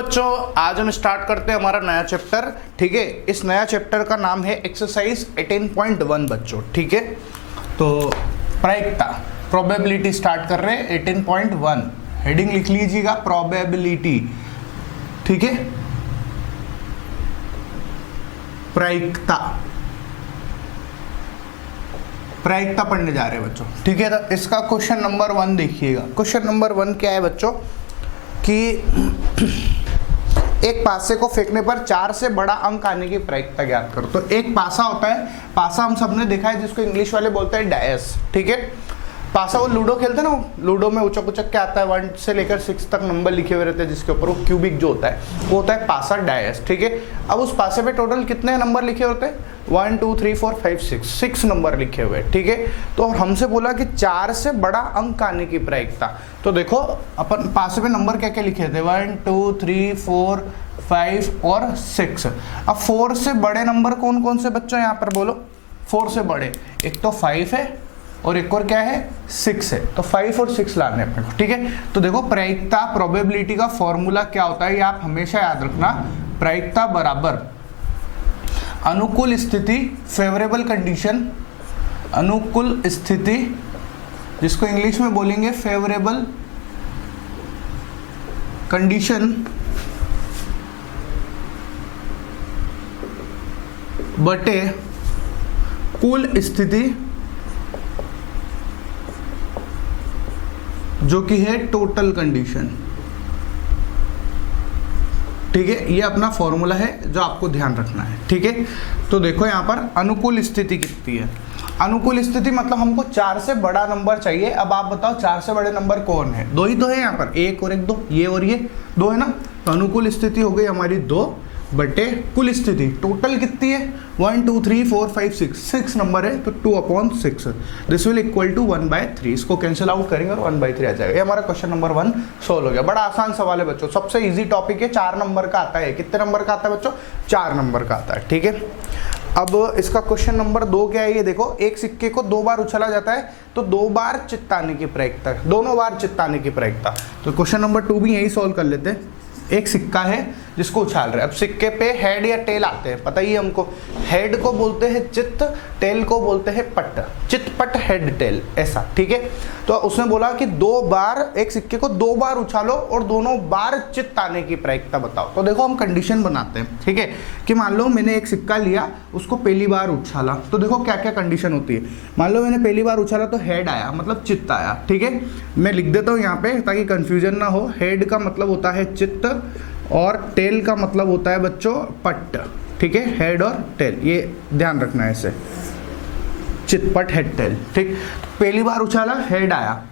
बच्चों, आज हम स्टार्ट करते हैं हमारा नया चैप्टर। ठीक है, इस नया चैप्टर का नाम है एक्सरसाइज 18.1 बच्चों। ठीक है, तो प्रायिकता प्रोबेबिलिटी स्टार्ट कर रहे हैं 18.1। हेडिंग लिख लीजिएगा प्रोबेबिलिटी। ठीक है, प्रायिकता प्रायिकता पढ़ने जा रहे हैं बच्चों। ठीक है, तो इसका क्वेश्चन नंबर 1 देखिएगा। क्वेश्चन नंबर 1 क्या है बच्चों कि एक पासे को फेंकने पर 4 से बड़ा अंक आने की प्रायिकता ज्ञात करो। तो एक पासा होता है, पासा हम सबने देखा है जिसको इंग्लिश वाले बोलते हैं डायस। ठीक है, पासा वो लूडो खेलते हैं ना, लूडो में उचक उचक के आता है, 1 से लेकर 6 तक नंबर लिखे हुए रहते हैं जिसके ऊपर वो क्यूबिक जो होता है वो होता है पासा डायस। ठीक है, अब उस पासे पे टोटल कितने नंबर लिखे होते हैं? 1 2 3 4 5 6 नंबर लिखे हुए। ठीक है, तो हमसे बोला कि 4 से बड़ा अंक आने की प्रायिकता। तो देखो अपन पासे पे नंबर क्या क्या लिखे थे, 1 2 3 4 5 और 6। अब 4 से बड़े नंबर कौन कौन से बच्चों यहाँ पर बोलो? 4 से बड़े एक तो 5 है और एक और क्या है 6 है। तो 5 और 6 लाने अपने को। ठीक है, तो देखो प्रायिकता प्रोबेबिलिटी का फॉर्मूला क्या होता है ये आप हमेशा याद रखना। प्रायिकता बराबर अनुकूल स्थिति फेवरेबल कंडीशन, अनुकूल स्थिति जिसको इंग्लिश में बोलेंगे फेवरेबल कंडीशन बटे कुल स्थिति जो कि है टोटल कंडीशन। ठीक है, ये अपना फॉर्मूला है जो आपको ध्यान रखना है। ठीक है, तो देखो यहाँ पर अनुकूल स्थिति कितनी है। अनुकूल स्थिति मतलब हमको 4 से बड़ा नंबर चाहिए। अब आप बताओ 4 से बड़े नंबर कौन है? 2 ही तो है यहाँ पर, 1 और 1 2, ये और ये 2 है ना। तो अनुकूल स्थिति हो गई हमारी 2 बटे कुल स्थिति टोटल कितनी है 1 2 3 4 5 6 नंबर है तो 2/6 दिस विल इक्वल टू 1/3। इसको कैंसिल आउट करेंगे और 1/3 आ जाएगा। ये हमारा क्वेश्चन नंबर 1 सोल्व हो गया। बड़ा आसान सवाल है बच्चों, सबसे इजी टॉपिक है। 4 नंबर का आता है। कितने नंबर का आता है बच्चों? 4 नंबर का आता है। ठीक है, अब इसका क्वेश्चन नंबर 2 क्या है ये देखो। एक सिक्के को 2 बार उछला जाता है तो 2 बार चित्ताने की प्रायिकता, दोनों बार चित्ताने की प्रायिकता। तो क्वेश्चन नंबर 2 भी यही सोल्व कर लेते हैं। एक सिक्का है जिसको उछाल रहे हैं। अब सिक्के पे हेड या टेल आते हैं, पता ही हमको। हेड को बोलते हैं चित्त, टेल को बोलते हैं पट। चित्त पट हेड टेल ऐसा। ठीक है, तो उसने बोला कि 2 बार एक सिक्के को 2 बार उछालो और दोनों बार चित्त आने की प्रायिकता बताओ। तो देखो हम कंडीशन बनाते हैं। ठीक है, कि मान लो मैंने एक सिक्का लिया, उसको पहली बार उछाला, तो देखो क्या क्या कंडीशन होती है। मान लो मैंने पहली बार उछाला तो हेड आया, मतलब चित्त आया। ठीक है, मैं लिख देता हूँ यहाँ पे ताकि कंफ्यूजन ना हो। हेड का मतलब होता है चित्त और टेल का मतलब होता है बच्चों पट। ठीक है, हेड और टेल ये ध्यान रखना है इसे, चितपट हेड टेल। ठीक, पहली बार उछाला हेड आया।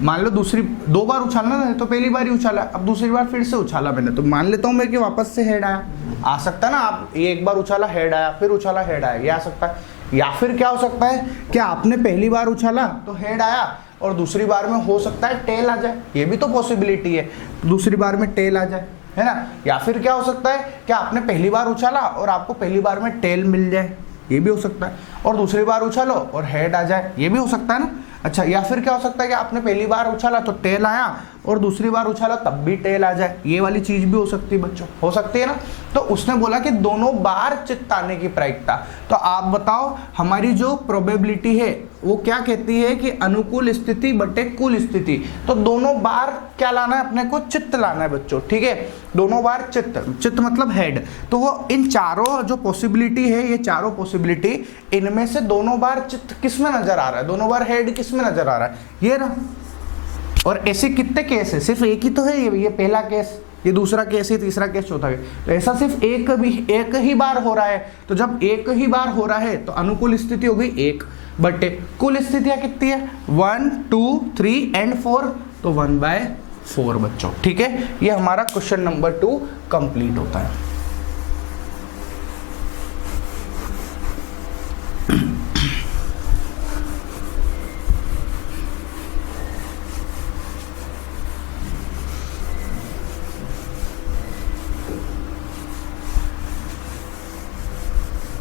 मान लो दूसरी 2 बार उछालना है तो पहली बार ही उछाला, अब दूसरी बार फिर से उछाला मैंने तो मान लेता हूं मैं कि वापस से हेड आया। आ सकता है ना, आप ये एक बार उछाला हेड आया, फिर उछाला हेड आया, ये आ सकता है। या फिर क्या हो सकता है कि आपने पहली बार उछाला तो हेड आया और दूसरी बार में हो सकता है टेल आ जाए, ये भी तो पॉसिबिलिटी है, दूसरी बार में टेल आ जाए, है ना। या फिर क्या हो सकता है कि आपने पहली बार उछाला और आपको पहली बार में टेल मिल जाए, ये भी हो सकता है। और दूसरी बार उछालो और हेड आ जाए, ये भी हो सकता है ना। अच्छा, या फिर क्या हो सकता है कि आपने पहली बार उछाला तो टेल आया और दूसरी बार उछाला तब भी टेल आ जाए, ये वाली चीज भी हो सकती है बच्चों, हो सकती है ना। तो उसने बोला कि दोनों बार चित्त आने की प्रायिकता। तो आप बताओ हमारी जो प्रोबेबिलिटी है वो क्या कहती है कि अनुकूल स्थिति बटे कुल स्थिति। तो दोनों बार क्या लाना है अपने को? चित्त लाना है बच्चों। ठीक है, दोनों बार चित्त, चित्त मतलब हेड। तो वो इन चारों जो पॉसिबिलिटी है, ये चारों पॉसिबिलिटी, इनमें से दोनों बार चित्त किस में नजर आ रहा है? दोनों बार हेड किस में नजर आ रहा है? ये ना। और ऐसे कितने केस है? सिर्फ एक ही तो है, ये पहला केस, ये दूसरा केस है, तीसरा केस, चौथा केस। तो ऐसा सिर्फ एक ही बार हो रहा है। तो जब एक ही बार हो रहा है तो अनुकूल स्थिति हो गई 1 बटे कुल स्थितियां कितनी है 1 2 3 एंड 4, तो 1/4 बच्चों। ठीक है, ये हमारा क्वेश्चन नंबर 2 कंप्लीट होता है।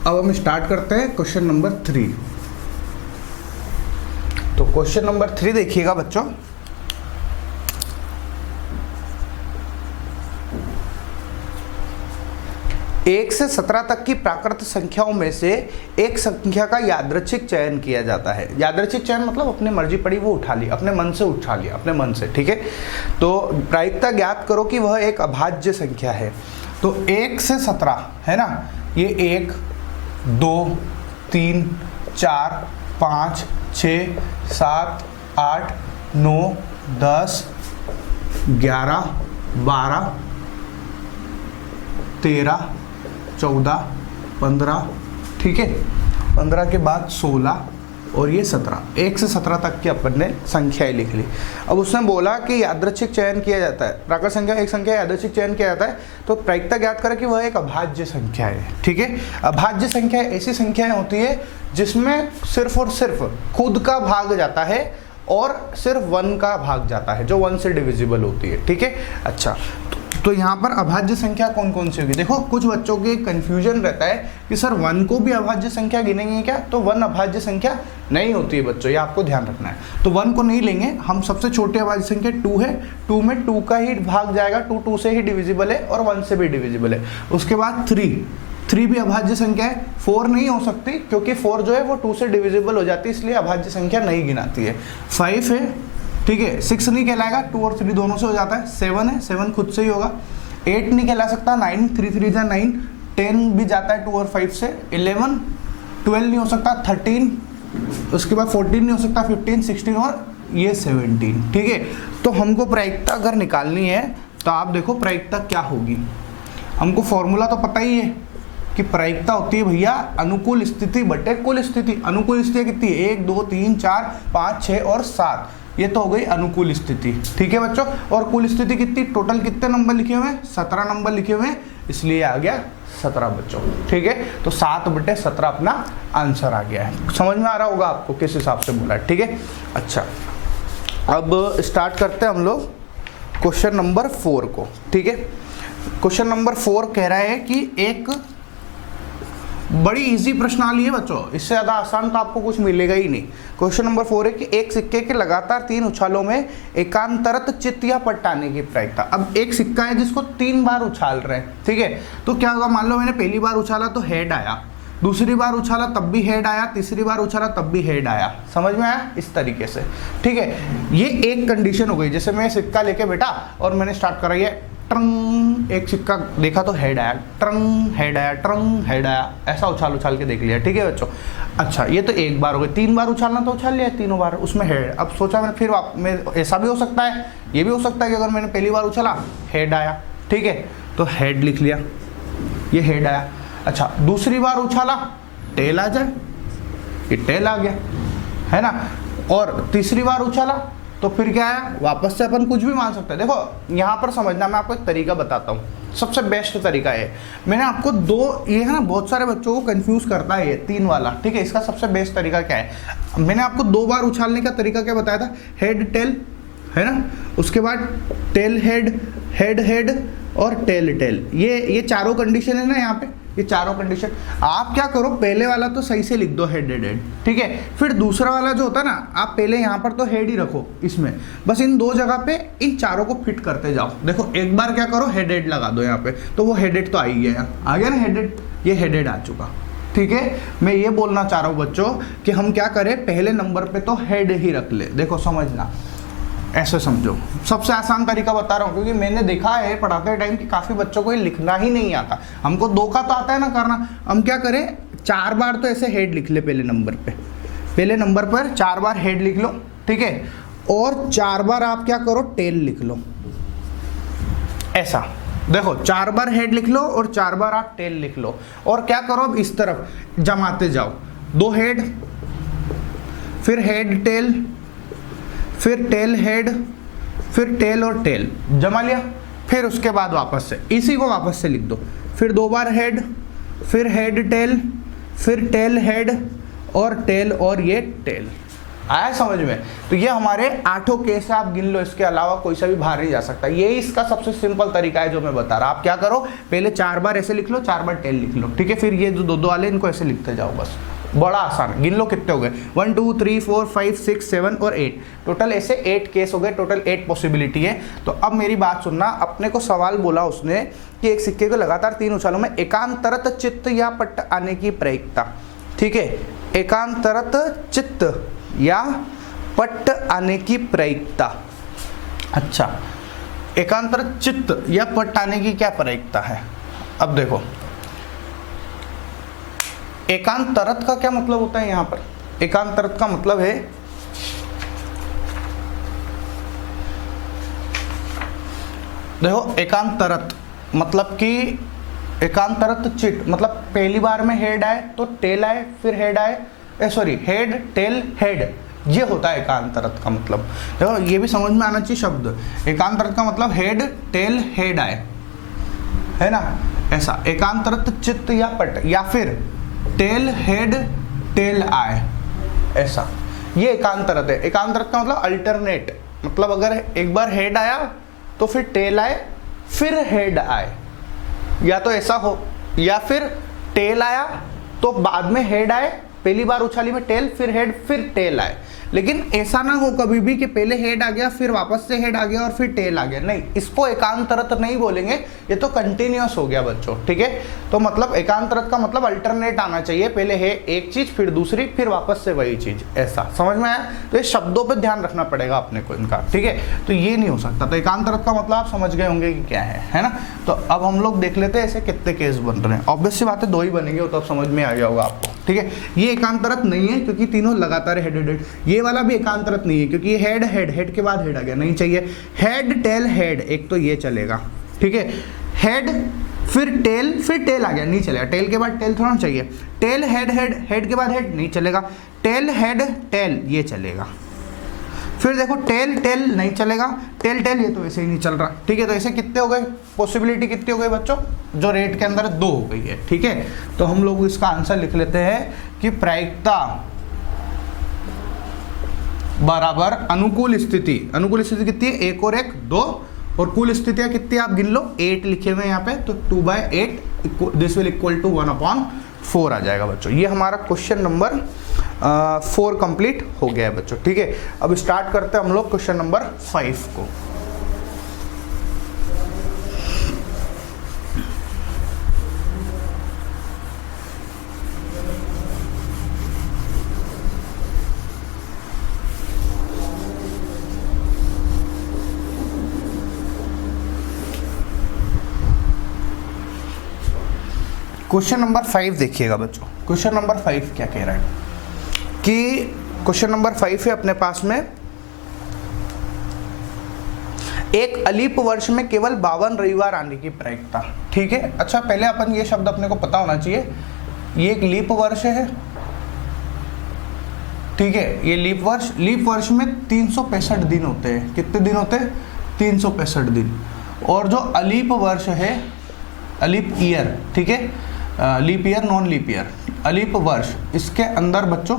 अब हम स्टार्ट करते हैं क्वेश्चन नंबर 3। तो क्वेश्चन नंबर 3 देखिएगा बच्चों। 1 से 17 तक की प्राकृत संख्याओं में से एक संख्या का यादृच्छिक चयन किया जाता है। यादृच्छिक चयन मतलब अपनी मर्जी पड़ी वो उठा ली, अपने मन से उठा लिया, अपने मन से, ठीक है। तो प्रायिकता ज्ञात करो कि वह एक अभाज्य संख्या है। तो 1 से 17 है ना, ये 1 2 3 4 5 6 7 8 9 10 11 12 13 14 15, ठीक है, 15 के बाद 16 और ये 17, 1 से 17 तक की अपन ने संख्याएं लिख ली। अब उसने बोला कि यादृच्छिक चयन किया जाता है, प्राकृत संख्या एक संख्या यादृच्छिक चयन किया जाता है, तो प्रायिकता ज्ञात करें कि वह एक अभाज्य संख्या है, ठीक है। अभाज्य संख्या ऐसी संख्याएं होती है जिसमें सिर्फ और सिर्फ खुद का भाग जाता है और सिर्फ 1 का भाग जाता है, जो 1 से डिविजिबल होती है, ठीक है। अच्छा, तो यहाँ पर अभाज्य संख्या कौन कौन सी होगी? देखो कुछ बच्चों के कंफ्यूजन रहता है कि सर 1 को भी अभाज्य संख्या गिनेंगे क्या? तो 1 अभाज्य संख्या नहीं होती है बच्चों, ये आपको ध्यान रखना है। तो 1 को नहीं लेंगे हम, सबसे छोटी अभाज्य संख्या 2 है, 2 में 2 का ही भाग जाएगा, 2 से ही डिविजिबल है और 1 से भी डिविजिबल है। उसके बाद 3 भी अभाज्य संख्या है, 4 नहीं हो सकती क्योंकि 4 जो है वो 2 से डिविजिबल हो जाती है, इसलिए अभाज्य संख्या नहीं गिनाती है। 5 है, ठीक है, 6 नहीं कहलाएगा, 2 और 3 दोनों से हो जाता है। 7 है, 7 खुद से ही होगा। 8 नहीं कहला सकता, 9 3 3 जा 9, 10 भी जाता है 2 और 5 से। 11 12 नहीं हो सकता, 13, उसके बाद 14 नहीं हो सकता, 15 16 और ये 17, ठीक है। तो हमको प्रायिकता अगर निकालनी है तो आप देखो प्रायिकता क्या होगी। हमको फॉर्मूला तो पता ही है कि प्रायिकता होती है भैया अनुकूल स्थिति बटे कुल स्थिति। अनुकूल स्थिति कितनी है? 1 2 3 4 5 6 और 7, ये तो हो गई अनुकूल स्थिति, ठीक है बच्चों। और कुल स्थिति कितनी, टोटल कितने नंबर लिखे हुए हैं? 17 नंबर लिखे हुए हैं, इसलिए आ गया 17 बच्चों, ठीक है। तो 7/17 अपना आंसर आ गया है। समझ में आ रहा होगा आपको किस हिसाब से बोला है, ठीक है। अच्छा, अब स्टार्ट करते हैं हम लोग क्वेश्चन नंबर 4 को, ठीक है। क्वेश्चन नंबर 4 कह रहा है कि एक बड़ी इजी प्रश्नावली है बच्चों, इससे ज़्यादा आसान तो आपको कुछ मिलेगा ही नहीं। क्वेश्चन नंबर 4 है कि एक सिक्के के लगातार 3 उछालों में एकांतरत चित्त या पट्टाने की प्रायिकता। अब एक सिक्का है जिसको 3 बार उछाल रहे हैं, ठीक है। तो क्या होगा, मान लो मैंने पहली बार उछाला तो हेड आया, दूसरी बार उछाला तब भी हेड आया, तीसरी बार उछाला तब भी हेड आया। समझ में आया? इस तरीके से, ठीक है। ये एक कंडीशन हो गई। जैसे मैं सिक्का लेके बैठा और मैंने स्टार्ट करा, ये ट्रंग, एक सिक्का देखा तो हेड आया, ट्रंग हेड आया, ट्रंग हेड आया, ऐसा उछाल उछाल के देख लिया, ठीक है बच्चों। अच्छा, ये तो एक बार हो गई, 3 बार उछालना तो उछाल लिया, तीनों बार उसमें हेड। अब सोचा मैं फिर मैं ऐसा भी हो सकता है, ये भी हो सकता है कि अगर मैंने पहली बार उछाला हेड आया, ठीक है, तो हेड लिख लिया, ये हेड आया। अच्छा, दूसरी बार उछाला टेल आ जाए, ये टेल आ गया, है ना। और तीसरी बार उछाला तो फिर क्या है, वापस से अपन कुछ भी मान सकते हैं। देखो यहाँ पर समझना, मैं आपको एक तरीका बताता हूँ, सबसे बेस्ट तरीका है। मैंने आपको 2, ये है ना, बहुत सारे बच्चों को कंफ्यूज करता है ये 3 वाला, ठीक है। इसका सबसे बेस्ट तरीका क्या है, मैंने आपको 2 बार उछालने का तरीका क्या बताया था, हेड टेल, है ना, उसके बाद टेल हेड, हेड हेड और टेल टेल, ये चारों कंडीशन है ना यहाँ पे, ये चारों कंडीशन। आप क्या करो, पहले वाला तो सही से लिख दो, हेड हेड हेड, ठीक है। फिर दूसरा वाला जो होता है ना, आप पहले यहाँ पर तो हेड ही रखो, इसमें बस इन 2 जगह पे इन चारों को फिट करते जाओ। देखो एक बार क्या करो, हेड हेड लगा दो यहाँ पे, तो वो हेड हेड तो आ ही गया, आ गया ना हेड हेड, ये हेड हेड आ चुका, ठीक है। मैं ये बोलना चाह रहा हूँ बच्चों कि हम क्या करें, पहले नंबर पे तो हेड ही रख ले। देखो समझना, ऐसे समझो, सबसे आसान तरीका बता रहा हूँ क्योंकि मैंने देखा है पढ़ाते टाइम कि काफ़ी बच्चों को ये लिखना ही नहीं आता। हमको 2 का तो आता है ना करना, हम क्या करें, 4 बार तो ऐसे हेड लिख ले पहले नंबर पे, पहले नंबर पर 4 बार हेड लिख लो, ठीक है। और 4 बार आप क्या करो, टेल लिख लो, ऐसा। देखो 4 बार हेड लिख लो और 4 बार आप टेल लिख लो, और क्या करो, अब इस तरफ जमाते जाओ, 2 हेड, फिर हेड टेल, फिर टेल हेड, फिर टेल और टेल, जमा लिया। फिर उसके बाद वापस से इसी को वापस से लिख दो, फिर 2 बार हेड, फिर हेड टेल, फिर टेल हेड और टेल, और ये टेल। आया समझ में? तो ये हमारे 8 केस आप गिन लो, इसके अलावा कोई सा भी बाहर नहीं जा सकता। ये इसका सबसे सिंपल तरीका है जो मैं बता रहा। आप क्या करो, पहले 4 बार ऐसे लिख लो, 4 बार टेल लिख लो, ठीक है। फिर ये जो 2 वाले इनको ऐसे लिखते जाओ बस, बड़ा आसान, गिन लो कितने हो गए, 1 2 3 4 5 6 7 और 8, टोटल ऐसे 8 केस हो गए, टोटल 8 पॉसिबिलिटी है। तो अब मेरी बात सुनना, अपने को सवाल बोला उसने कि एक सिक्के को लगातार 3 उछालों में एकांतरत चित्त या पट्ट आने की प्रायिकता, ठीक है, एकांतरत चित्त या पट्ट आने की प्रायिकता। अच्छा, एकांतरत चित्त या पट्ट आने की क्या प्रायिकता है? अब देखो, एकांतरत का क्या मतलब होता है यहाँ पर? एकांतरत का मतलब है देखो, एकांतरत मतलब कि एकांतरत चिट मतलब पहली बार में हेड आए तो टेल आए, फिर हेड आए, सॉरी हेड टेल हेड, ये होता है एकांतरत का मतलब। देखो ये भी समझ में आना चाहिए शब्द, एकांतरत का मतलब हेड टेल हेड आए, है ना, ऐसा एकांतरत चित्त या पट, या फिर टेल हेड टेल आए, ऐसा, ये एकांतरत है। एकांतरत का मतलब अल्टरनेट, मतलब अगर एक बार हेड आया तो फिर टेल आए फिर हेड आए, या तो ऐसा हो, या फिर टेल आया तो बाद में हेड आए, पहली बार उछाली में टेल फिर हेड फिर टेल आए। लेकिन ऐसा ना हो कभी भी कि पहले हेड आ गया फिर वापस से हेड आ गया और फिर टेल आ गया, नहीं, इसको एकांतरत नहीं बोलेंगे, ये तो कंटिन्यूअस हो गया बच्चों, ठीक है। तो मतलब एकांतरत का मतलब अल्टरनेट आना चाहिए, पहले है एक चीज फिर दूसरी फिर वापस से वही चीज, ऐसा समझ में आया? तो ये शब्दों पर ध्यान रखना पड़ेगा अपने को इनका, ठीक है। तो ये नहीं हो सकता, तो एकांतरत का मतलब आप समझ गए होंगे कि क्या है ना। तो अब हम लोग देख लेते हैं ऐसे कितने केस बन रहे हैं। ऑब्वियस सी बात है 2 ही बनेंगे, वो तो अब समझ में आ गया होगा आपको, ठीक है। ये एकांतरत नहीं है क्योंकि तीनों लगातार हेड हेड, ये वाला भी एकांतरत नहीं है क्योंकि ये हेड हेड हेड के बाद हेड आ गया, नहीं चाहिए। हेड टेल हेड, एक तो ये चलेगा, ठीक है, हेड फिर टेल आ गया, नहीं चलेगा, टेल के बाद टेल थोड़ा चाहिए, टेल हेड हेड हेड के बाद हेड नहीं चलेगा, टेल हेड टेल ये चलेगा, फिर देखो टेल टेल नहीं चलेगा, टेल टेल ये तो ऐसे ही नहीं चल रहा, ठीक है। तो ऐसे कितने हो गए, पॉसिबिलिटी कितनी हो गई बच्चों, जो रेट के अंदर 2 हो गई है, ठीक है। तो हम लोग इसका आंसर लिख लेते हैं कि प्रायिकता बराबर अनुकूल स्थिति, अनुकूल स्थिति कितनी है, 1 और 1 2, और कुल स्थितियां कितनी आप गिन लो, 8 लिखे हुए यहाँ पे, तो 2/8 दिस विल इक्वल टू 1/4 आ जाएगा बच्चों। ये हमारा क्वेश्चन नंबर 4 कंप्लीट हो गया है बच्चों, ठीक है। अब स्टार्ट करते हैं हम लोग क्वेश्चन नंबर 5 को। क्वेश्चन नंबर 5 देखिएगा बच्चों। क्वेश्चन नंबर 5 क्या कह रहा है कि क्वेश्चन नंबर 5 है अपने पास में, एक अलीप वर्ष में केवल 52 रविवार आने की प्रायिकता, ठीक है। अच्छा, पहले अपन ये शब्द अपने को पता होना चाहिए, ये एक लीप वर्ष है, ठीक है। ये लीप वर्ष में 365 दिन होते हैं, कितने दिन होते हैं, 365 दिन। और जो अलीप वर्ष है, अलीप ईयर, ठीक है, leap year non leap year, अलीप वर्ष, इसके अंदर बच्चों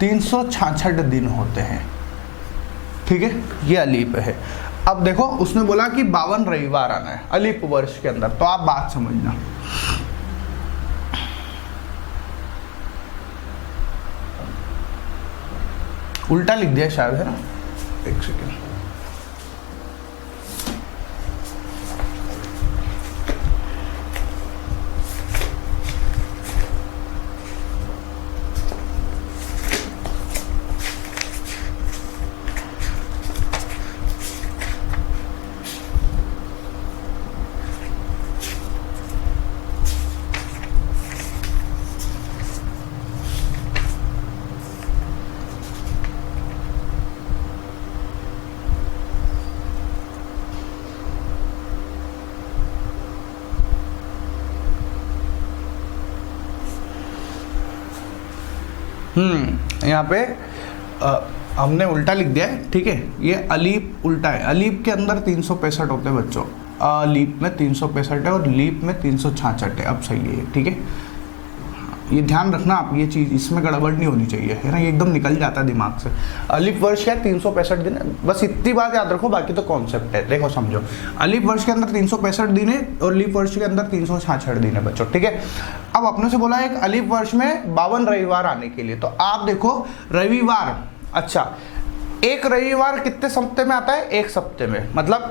366 दिन होते हैं, ठीक है, ये अलीप है। अब देखो उसने बोला कि 52 रविवार आना है अलीप वर्ष के अंदर, तो आप बात समझना, उल्टा लिख दिया शायद, है ना, एक सेकेंड, यहाँ पे हमने उल्टा लिख दिया है, ठीक है। ये अलीप उल्टा है, अलीप के अंदर 365 होते हैं बच्चों, अलीप में 365 है और लीप में 366 है, अब सही है, ठीक है। ये ध्यान रखना आप, ये चीज़ इसमें गड़बड़ नहीं होनी चाहिए, है ना, ये एकदम निकल जाता है दिमाग से। अलीफ वर्ष क्या 365 दिन है, बस इतनी बात याद रखो, बाकी तो कॉन्सेप्ट है। देखो समझो, अलीफ वर्ष के अंदर 365 दिन है और लीप वर्ष के अंदर 366 दिन है बच्चों, ठीक है। अब अपने से बोला है एक अलीफ वर्ष में 52 रविवार आने के लिए, तो आप देखो रविवार, अच्छा एक रविवार कितने हफ्ते में आता है, एक हफ्ते में, मतलब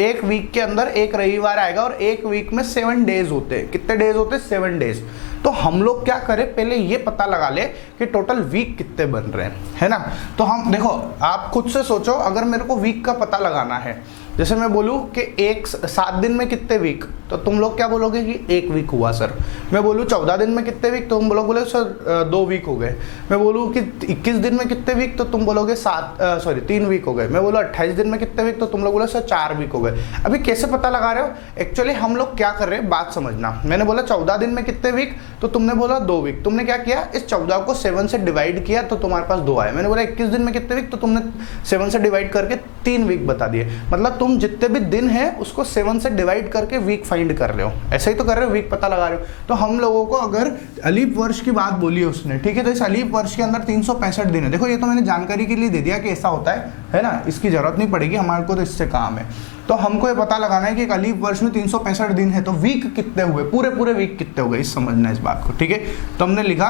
एक वीक के अंदर एक रविवार आएगा और एक वीक में 7 डेज होते हैं। कितने डेज होते हैं, 7 डेज। तो हम लोग क्या करें, पहले ये पता लगा ले कि टोटल वीक कितने बन रहे हैं, है ना। तो हम देखो, आप खुद से सोचो, अगर मेरे को वीक का पता लगाना है, जैसे मैं बोलूँ कि 7 दिन में कितने वीक, तो तुम लोग क्या बोलोगे कि 1 वीक हुआ सर। मैं बोलूँ 14 दिन में कितने वीक, तो तुम बोलोगे सर 2 वीक हो गए। मैं बोलूँ कि 21 दिन में कितने वीक, तो तुम बोलोगे 3 वीक हो गए। मैं बोलूँ 28 दिन में कितने वीक, तो तुम लोग बोलो सर 4 वीक हो गए। अभी कैसे पता लगा रहे हो, एक्चुअली हम लोग क्या कर रहे हैं, बात समझना। मैंने बोला 14 दिन में कितने वीक, तो तुमने बोला 2 वीक। तुमने क्या किया, इस 14 को 7 से डिवाइड किया तो तुम्हारे पास 2 आए। मैंने बोला 21 दिन में कितने वीक, तो तुमने 7 से डिवाइड करके 3 वीक बता दिए। मतलब तुम जितने भी दिन है उसको 7 से डिवाइड करके वीक फाइंड कर रहे हो, ऐसे ही तो कर रहे हो, वीक पता लगा रहे हो। तो हम लोगों को अगर अलीफ वर्ष की बात बोली है उसने, ठीक है, तो इस अलीफ वर्ष के अंदर 365 दिन है। देखो ये तो मैंने जानकारी के लिए दे दिया कि ऐसा होता है ना, इसकी जरूरत नहीं पड़ेगी हमारे को, तो इससे काम है। तो हमको ये पता लगाना है कि एक अलीफ वर्ष में 365 दिन है, तो वीक कितने हुए, पूरे वीक कितने हुए, इस समझना है इस बात को, ठीक है। तो हमने लिखा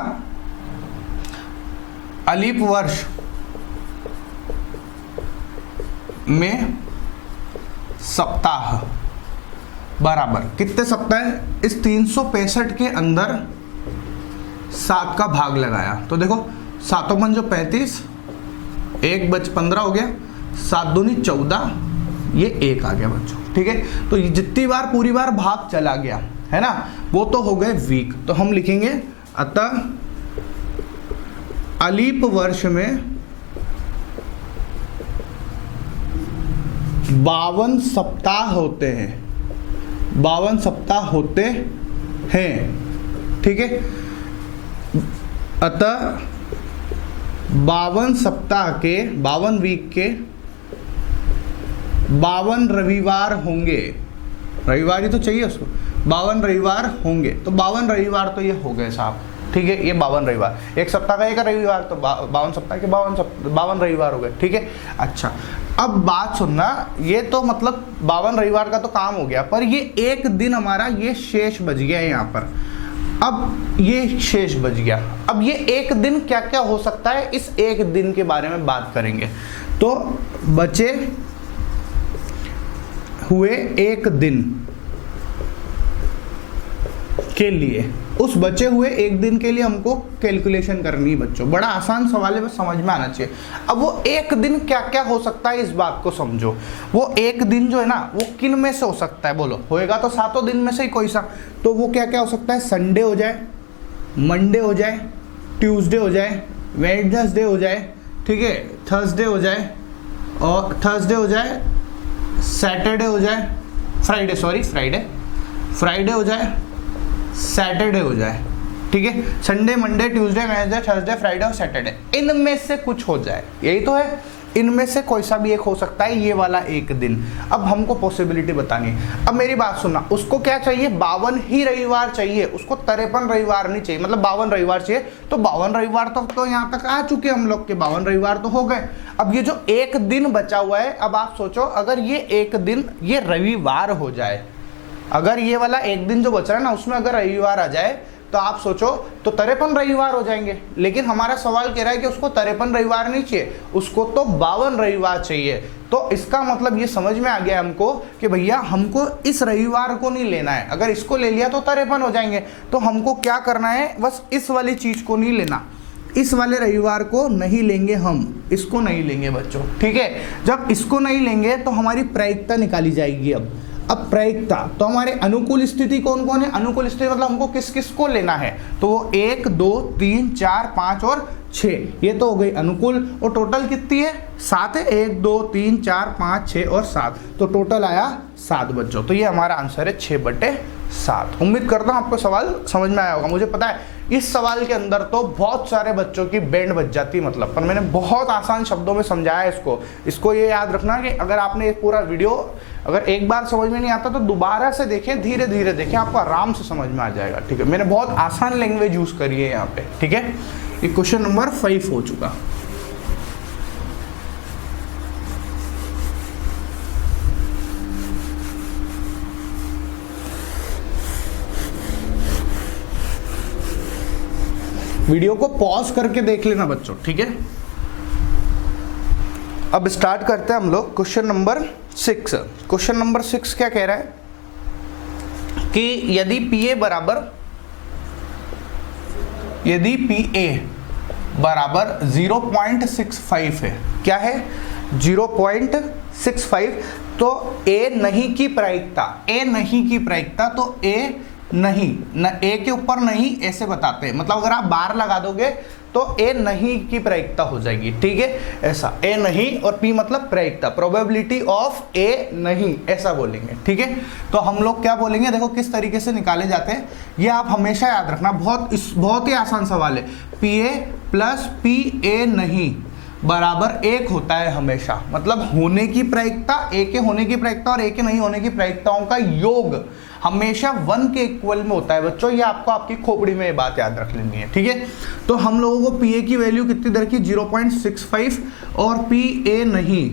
अलीफ वर्ष में सप्ताह बराबर कितने सप्ताह है, इस 365 के अंदर 7 का भाग लगाया। तो देखो 7 पंजो 35, 1 बच 15 हो गया, 7 दूनी 14, ये 1 आ गया बच्चों, ठीक है। तो ये जितनी बार पूरी बार भाग चला गया है ना, वो तो हो गए वीक। तो हम लिखेंगे अतः अलीफ वर्ष में 52 सप्ताह होते हैं, 52 सप्ताह होते हैं, ठीक है। अतः 52 सप्ताह के, 52 वीक के 52 रविवार होंगे, रविवार ही तो चाहिए उसको, 52 रविवार होंगे। तो 52 रविवार तो ये हो गए साहब, ठीक है। ये 52 रविवार, एक सप्ताह का एक रविवार, तो 52 सप्ताह के 52 रविवार हो गए, ठीक है। अच्छा अब बात सुनना, ये तो मतलब 52 रविवार का तो काम हो गया, पर ये एक दिन हमारा ये शेष बच गया है यहाँ पर। अब ये शेष बच गया, अब ये एक दिन क्या क्या हो सकता है, इस एक दिन के बारे में बात करेंगे। तो बचे हुए एक दिन के लिए, उस बचे हुए एक दिन के लिए हमको कैलकुलेशन करनी है बच्चों। बड़ा आसान सवाल है, बस समझ में आना चाहिए। अब वो एक दिन क्या क्या हो सकता है, इस बात को समझो। वो एक दिन जो है ना, वो किन में से हो सकता है, बोलो। होएगा तो 7 दिन में से ही कोई सा। तो वो क्या क्या हो सकता है, संडे हो जाए, मंडे हो जाए, ट्यूसडे हो जाए, वेडनेसडे हो जाए, ठीक है, थर्सडे हो जाए, और थर्सडे हो जाए, सैटरडे हो जाए, फ्राइडे हो जाए, सैटरडे हो जाए, ठीक है। Sunday, Monday, Tuesday, Wednesday, Thursday, Friday और सैटरडे, इनमें से कुछ हो जाए, यही तो है। इनमें से कोई सा भी एक हो सकता है, ये वाला एक दिन। अब हमको पॉसिबिलिटी बतानी है। अब मेरी बात सुनना, उसको क्या चाहिए, 52 ही रविवार चाहिए, उसको 53 रविवार नहीं चाहिए, मतलब 52 रविवार चाहिए। तो 52 रविवार तो यहाँ तक आ चुके हम लोग के, 52 रविवार तो हो गए। अब ये जो एक दिन बचा हुआ है, अब आप सोचो, अगर ये एक दिन ये रविवार हो जाए, अगर ये वाला एक दिन जो बच रहा है ना, उसमें अगर रविवार आ जाए, तो आप सोचो तो 53 रविवार हो जाएंगे। लेकिन हमारा सवाल कह रहा है कि उसको 53 रविवार नहीं चाहिए, उसको तो 52 रविवार चाहिए। तो इसका मतलब ये समझ में आ गया हमको कि भैया हमको इस रविवार को नहीं लेना है, अगर इसको ले लिया तो 53 हो जाएंगे। तो हमको क्या करना है, बस इस वाली चीज को नहीं लेना, इस वाले रविवार को नहीं लेंगे, हम इसको नहीं लेंगे बच्चों, ठीक है। जब इसको नहीं लेंगे तो हमारी प्रायिकता निकाली जाएगी। अब प्रायिकता, तो हमारे अनुकूल स्थिति कौन कौन है, अनुकूल स्थिति मतलब हमको किस किस को लेना है, तो वो 1 2 3 4 5 और 6, ये तो हो गई अनुकूल। और टोटल कितनी है, 7 है, 1 2 3 4 5 6 और 7, तो टोटल आया 7 बच्चों। तो ये हमारा आंसर है 6/7। 7। उम्मीद करता हूँ आपको सवाल समझ में आया होगा। मुझे पता है इस सवाल के अंदर तो बहुत सारे बच्चों की बैंड बज जाती मतलब, पर मैंने बहुत आसान शब्दों में समझाया इसको ये याद रखना कि अगर आपने ये पूरा वीडियो अगर एक बार समझ में नहीं आता तो दोबारा से देखें, धीरे धीरे देखें, आपको आराम से समझ में आ जाएगा। ठीक है, मैंने बहुत आसान लैंग्वेज यूज करी है यहाँ पे। ठीक है, ये क्वेश्चन नंबर 5 हो चुका। वीडियो को पॉज करके देख लेना बच्चों। ठीक है, अब स्टार्ट करते हैं हम लोग क्वेश्चन नंबर 6। क्वेश्चन नंबर 6 क्या कह रहा है कि यदि PA बराबर 0.65 है, क्या है 0.65, तो A नहीं की प्रायिकता, तो A नहीं, न A के ऊपर नहीं ऐसे बताते हैं, मतलब अगर आप बार लगा दोगे तो A नहीं की प्रायिकता हो जाएगी। ठीक है, ऐसा A नहीं और P मतलब प्रायिकता, प्रोबेबिलिटी ऑफ A नहीं, ऐसा बोलेंगे। ठीक है, तो हम लोग क्या बोलेंगे, देखो किस तरीके से निकाले जाते हैं, ये आप हमेशा याद रखना। बहुत ही आसान सवाल है। PA प्लस PA नहीं बराबर 1 होता है हमेशा, मतलब होने की प्रायिकता, A के होने की प्रायिकता और A के नहीं होने की प्रायिकताओं का योग हमेशा 1 के इक्वल में होता है बच्चों। ये आपको आपकी खोपड़ी में ये बात याद रख लेनी है। ठीक है, तो हम लोगों को PA की वैल्यू कितनी दर की 0.65 और PA नहीं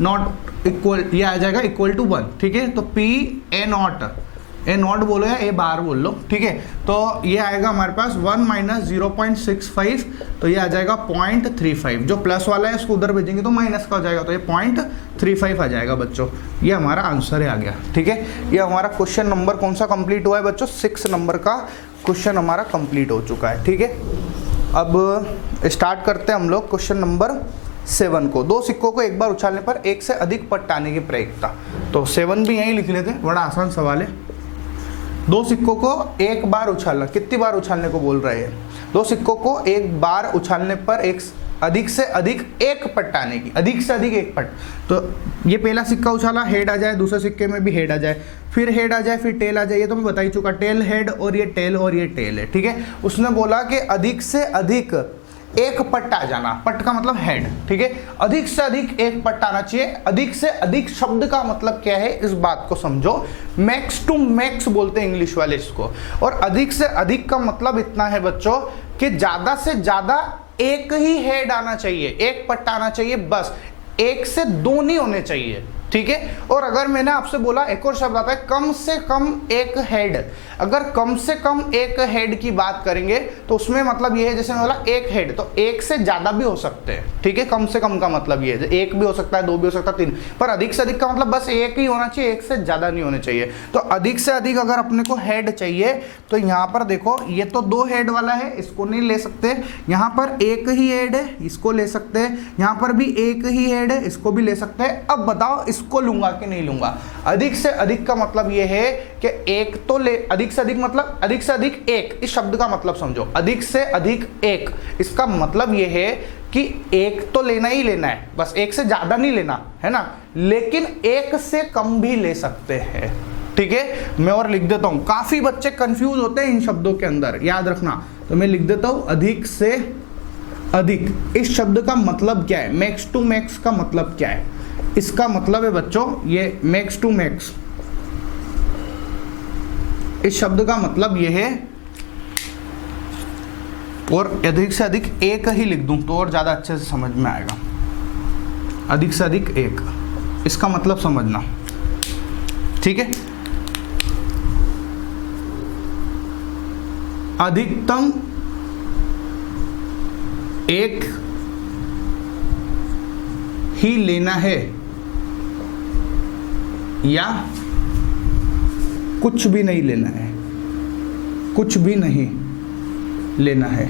नॉट इक्वल, ये आ जाएगा इक्वल टू 1। ठीक है, तो A नॉट बोलो या A बार बोल लो। ठीक है, तो ये आएगा हमारे पास 1 माइनस 0.65, तो ये आ जाएगा 0.35। जो प्लस वाला है उसको उधर भेजेंगे तो माइनस का हो जाएगा, तो ये 0.35 आ जाएगा बच्चों। ये हमारा आंसर है, आ गया। ठीक है, ये हमारा क्वेश्चन नंबर कौन सा कंप्लीट हुआ है बच्चों, 6 नंबर का क्वेश्चन हमारा कंप्लीट हो चुका है। ठीक है, अब स्टार्ट करते हैं हम लोग क्वेश्चन नंबर 7 को। 2 सिक्कों को एक बार उछालने पर एक से अधिक पट्ट आने की प्रायिकता, तो 7 भी यहीं लिख लेते हैं, बड़ा आसान सवाल है। 2 सिक्कों को एक बार उछालना, कितनी बार उछालने को बोल रहे हैं, 2 सिक्कों को एक बार उछालने पर अधिक से अधिक एक पट्ट आने की, अधिक से अधिक एक पट्ट। तो ये पहला सिक्का उछाला, हेड आ जाए, दूसरे सिक्के में भी हेड आ जाए, फिर हेड आ जाए, फिर टेल आ जाए, ये तो मैं बता ही चुका, टेल हेड और ये टेल और ये टेल है। ठीक है, उसने बोला कि अधिक से अधिक एक पट्ट आ जाना, पट्ट का मतलब हेड। ठीक है, अधिक से अधिक एक पट्ट आना चाहिए। अधिक से अधिक शब्द का मतलब क्या है, इस बात को समझो। मैक्स टू मैक्स बोलते हैं इंग्लिश वाले इसको, और अधिक से अधिक का मतलब इतना है बच्चों कि ज्यादा से ज्यादा एक ही हेड आना चाहिए, एक पट्ट आना चाहिए, बस एक से 2 नहीं होने चाहिए। ठीक है, और अगर मैंने आपसे बोला, एक और शब्द आता है कम से कम एक हेड, अगर कम से कम एक हेड की बात करेंगे तो उसमें मतलब ये है, जैसे मैं बोला एक हेड, तो एक से ज्यादा भी हो सकते हैं। ठीक है, कम से कम का मतलब ये है, एक भी हो सकता है, 2 भी हो सकता है, 3, पर अधिक से अधिक का मतलब बस एक ही होना चाहिए, एक से ज्यादा नहीं होने चाहिए। तो अधिक से अधिक अगर अपने को हेड चाहिए तो यहाँ पर देखो, ये तो 2 हेड वाला है, इसको नहीं ले सकते, यहाँ पर एक ही हेड है, इसको ले सकते हैं, यहाँ पर भी एक ही हेड है, इसको भी ले सकते हैं। अब बताओ इसको लूंगा कि नहीं लूंगा। अधिक से अधिक का मतलब यह है कि एक तो ले, अधिक से अधिक मतलब अधिक से अधिक एक, इस शब्द का मतलब समझो, अधिक से अधिक एक, इसका मतलब यह है कि एक तो लेना ही लेना है, बस एक से ज्यादा नहीं लेना है ना, लेकिन एक से कम भी ले सकते हैं। ठीक है, मैं और लिख देता हूं, काफी बच्चे कंफ्यूज होते हैं इन शब्दों के अंदर, याद रखना, तो मैं लिख देता हूं अधिक से अधिक। इस शब्द का मतलब क्या है, मैक्स टू मैक्स का मतलब क्या है, इसका मतलब है बच्चों ये मैक्स टू मैक्स, इस शब्द का मतलब ये है, और अधिक से अधिक एक ही लिख दूं तो और ज्यादा अच्छे से समझ में आएगा। अधिक से अधिक एक, इसका मतलब समझना। ठीक है, अधिकतम एक ही लेना है या कुछ भी नहीं लेना है, कुछ भी नहीं लेना है।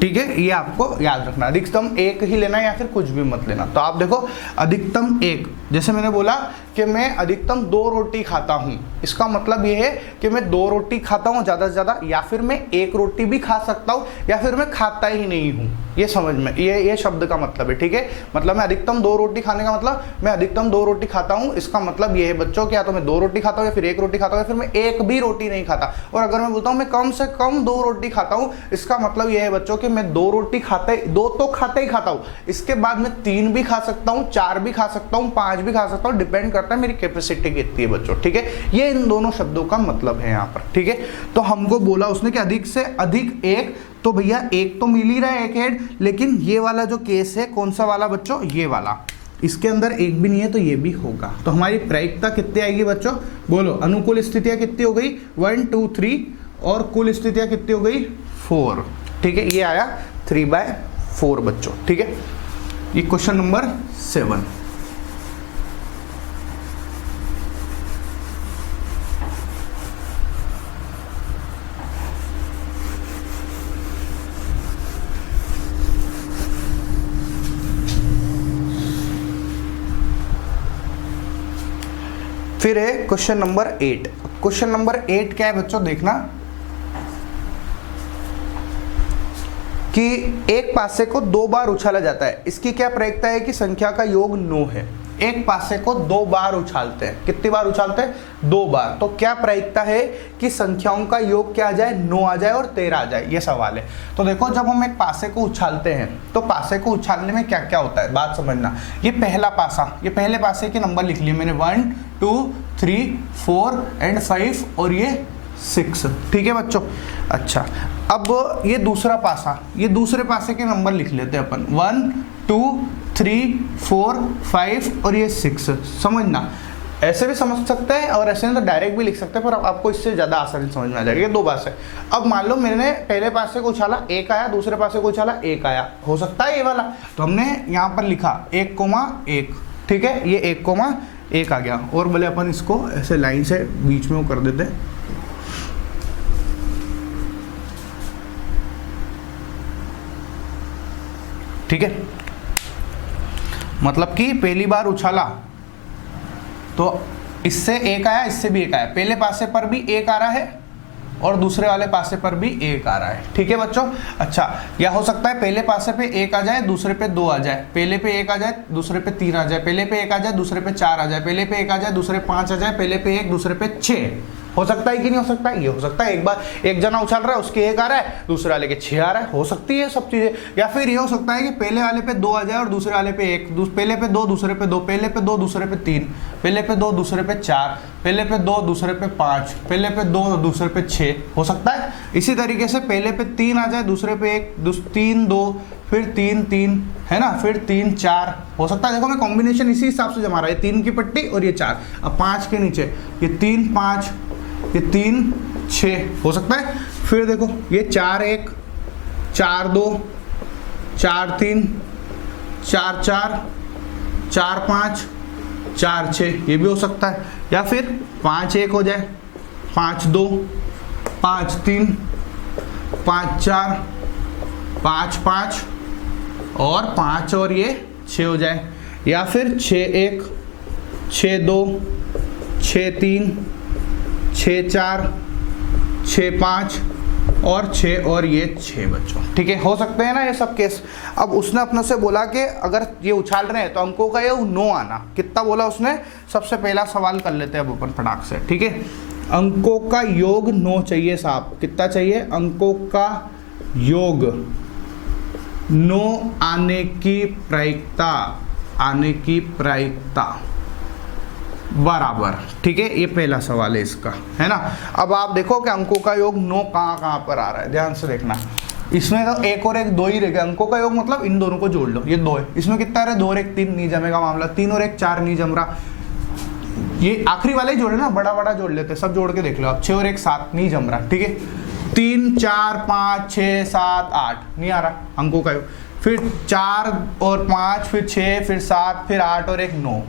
ठीक है, ये आपको याद रखना, अधिकतम एक ही लेना है या फिर कुछ भी मत लेना। तो आप देखो अधिकतम एक, जैसे मैंने बोला कि मैं अधिकतम 2 रोटी खाता हूँ, इसका मतलब ये है कि मैं 2 रोटी खाता हूँ ज़्यादा से ज़्यादा, या फिर मैं 1 रोटी भी खा सकता हूँ, या फिर मैं खाता ही नहीं हूँ। ये समझ में, ये शब्द का मतलब है, ठीक है। मतलब मैं अधिकतम 2 रोटी खाने का मतलब मैं अधिकतम 2 रोटी खाता हूँ, इसका मतलब ये है बच्चों क्या तो मैं 2 रोटी खाता हूँ, या फिर 1 रोटी खाता हूँ, या फिर मैं 1 भी रोटी नहीं खाता। और अगर मैं बोलता हूँ मैं कम से कम 2 रोटी खाता हूँ, इसका मतलब ये है बच्चों कि मैं 2 रोटी दो तो खाता ही खाता हूँ, इसके बाद मैं 3 भी खा सकता हूँ, 4 भी खा सकता हूँ, 5 भी खा सकता हूँ, डिपेंड करता है मेरी कैपेसिटी कितनी है बच्चों, ठीक है। ये इन दोनों शब्दों का मतलब है यहाँ पर, ठीक है। तो हमको बोला उसने कि अधिक से अधिक 1, तो भैया 1 तो मिल ही रहा है, 1 हेड, लेकिन ये वाला जो केस है कौन सा वाला बच्चों, ये वाला, इसके अंदर 1 भी नहीं है तो ये भी होगा। तो हमारी प्रायिकता कितनी आएगी बच्चों, बोलो। अनुकूल स्थितियां कितनी हो गई, 1 2 3, और कुल स्थितियां कितनी हो गई, 4, ठीक है। ये आया 3/4 बच्चों, ठीक है। ये क्वेश्चन नंबर 7। फिर है क्वेश्चन नंबर 8। क्वेश्चन नंबर 8 क्या है बच्चों, देखना कि एक पासे को 2 बार उछाला जाता है, इसकी क्या प्रायिकता है कि संख्या का योग 9 है। एक पासे को 2 बार उछालते हैं, कितनी बार उछालते हैं, 2 बार, तो क्या प्रायिकता है कि संख्याओं का योग क्या आ जाए, 9 आ जाए और 13 आ जाए, ये सवाल है। तो देखो जब हम एक पासे को उछालते हैं तो पासे को उछालने में क्या क्या होता है, बात समझना। ये पहला पासा, ये पहले पासे के नंबर लिख लिए मैंने, 1 2 3 4 एंड 5 और ये 6, ठीक है बच्चों। अच्छा, अब ये दूसरा पासा, ये दूसरे पासे के नंबर लिख लेते हैं अपन, 1 2 3 4 5 और ये 6, समझना। ऐसे भी समझ सकते हैं और ऐसे तो डायरेक्ट भी लिख सकते हैं, पर आपको इससे ज़्यादा आसानी समझ में आ जाएगा। ये 2 पासे, अब मान लो मैंने पहले पासे को उछाला 1 आया, दूसरे पासे को उछाला 1 आया, हो सकता है ये वाला, तो हमने यहाँ पर लिखा 1,1, ठीक है। ये 1,1 आ गया, और बोले अपन इसको ऐसे लाइन से बीच में वो कर देते हैं, ठीक है। मतलब कि पहली बार उछाला तो इससे 1 आया, इससे भी 1 आया, पहले पासे पर भी 1 आ रहा है और दूसरे वाले पासे पर भी 1 आ रहा है, ठीक है बच्चों। अच्छा, या हो सकता है पहले पासे पे 1 आ जाए, दूसरे पे 2 आ जाए, पहले पे 1 आ जाए, दूसरे पे 3 आ जाए, पहले पे 1 आ जाए, दूसरे पे 4 आ जाए, पहले पे 1 आ जाए, दूसरे 5 आ जाए, पहले पे 1, दूसरे पे 6, हो सकता है कि नहीं हो सकता है, ये हो सकता है। एक बार एक जना उछाल रहा है, उसके 1 आ रहा है, दूसरे वाले के 6 आ रहा है, हो सकती है सब चीजें। या फिर ये हो सकता है कि पहले वाले पे 2 आ जाए और दूसरे वाले पे 1, पहले पे 2 दूसरे पे 2, पहले पे 2 दूसरे पे 3, पहले पे 2 दूसरे पे 4, पहले पे 2 दूसरे पे 5, पहले पे 2 दूसरे पे 6, हो सकता है। इसी तरीके से पहले पे 3 आ जाए, दूसरे पे 1, 3 2, फिर 3 3, है ना, फिर 3 4, हो सकता है। देखो मैं कॉम्बिनेशन इसी हिसाब से जमा रहा है, ये 3 की पट्टी और ये 4, अब 5 के नीचे ये 3 5, ये 3 6, हो सकता है। फिर देखो ये 4 1, 4 2, 4 3, 4 4, 4 5, 4 6, ये भी हो सकता है। या फिर 5 1 हो जाए, 5 2, 5 3, 5 4, 5 5 और 5 और ये 6 हो जाए। या फिर 6 1, 6 2, 6 3, 6 4, 6 5 और 6 और ये 6 बच्चों, ठीक है। हो सकते हैं ना ये सब केस। अब उसने अपने से बोला कि अगर ये उछाल रहे हैं तो अंकों का ये 9 आना, कितना बोला उसने, सबसे पहला सवाल कर लेते हैं अब अपन फटाक से, ठीक है। अंकों का योग 9 चाहिए साहब, कितना चाहिए, अंकों का योग 9 आने की प्रायिकता, आने की प्रायिकता बराबर, ठीक है। ये पहला सवाल है इसका, है ना। अब आप देखो कि अंकों का योग 9 कहाँ पर आ रहा है, ध्यान से देखना। इसमें तो 1 और 1 2 ही रहेगा, अंकों का योग मतलब इन दोनों को जोड़ लो, ये 2 है, इसमें कितना आ रहा है, 2 और 1 3, नहीं जमेगा मामला, 3 और 1 4, नहीं जम रहा। ये आखिरी वाले ही जोड़े ना, बड़ा बड़ा जोड़ लेते, सब जोड़ के देख लो आप, 6 और 1 7, नहीं जम रहा, ठीक है। 3 4 5 6 7 8, नहीं आ रहा अंकों का योग। फिर 4 और 5, फिर 6, फिर 7, फिर 8 और 1 9,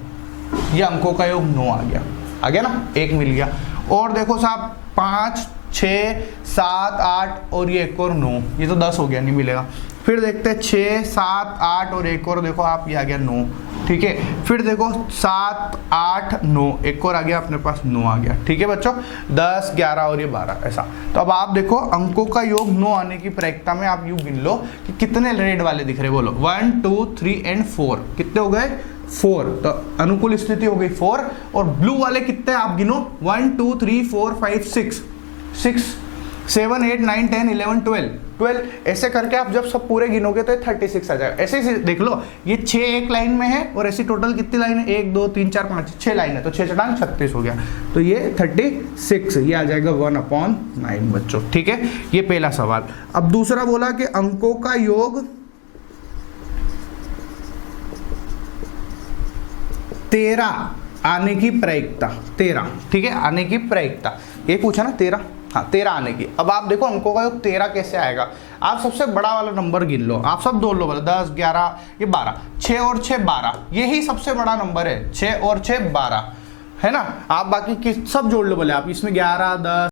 ये अंकों का योग 9 आ गया ना, 1 मिल गया। और देखो साहब 5 6 7 8 और ये 1 और 9, ये तो 10 हो गया, नहीं मिलेगा। फिर देखते हैं 6 7 8 और 1 और, देखो आप ये आ गया 9, ठीक है। फिर देखो 7 8 9, एक और आ गया अपने पास 9 आ गया, ठीक है बच्चों, 10 11 और ये 12 ऐसा। तो अब आप देखो अंकों का योग 9 आने की प्रायिकता में आप यूं गिन लो कि कितने रेड वाले दिख रहे, बोलो 1 2 3 एंड 4, कितने हो गए 4, तो अनुकूल स्थिति हो गई 4। और ब्लू वाले कितने आप गिनो 1 2 3 4 5 6 6 7 8 9 10 11 12 ऐसे करके आप जब सब पूरे गिनोगे तो 36 आ जाएगा। ऐसे ही देख लो, ये 6 एक लाइन में है और ऐसी टोटल कितनी लाइन है, 1 2 3 4 5 6 लाइन है, तो 6 चटान 36 हो गया, तो ये 36 ये आ जाएगा 1/9 बच्चों, ठीक है। ये पहला सवाल। अब दूसरा बोला कि अंकों का योग 13 आने की प्रायिकता, 13, ठीक है, आने की प्रायिकता ये पूछा ना 13, हाँ 13 आने की। अब आप देखो अंकों का योग 13 कैसे आएगा, आप सबसे बड़ा वाला नंबर गिन लो, आप सब दो लो, 10 11 ये 12, 6 और 6 12, यही सबसे बड़ा नंबर है, 6 और 6 12 है ना। आप बाकी सब जोड़ लो, बोले आप इसमें 11 10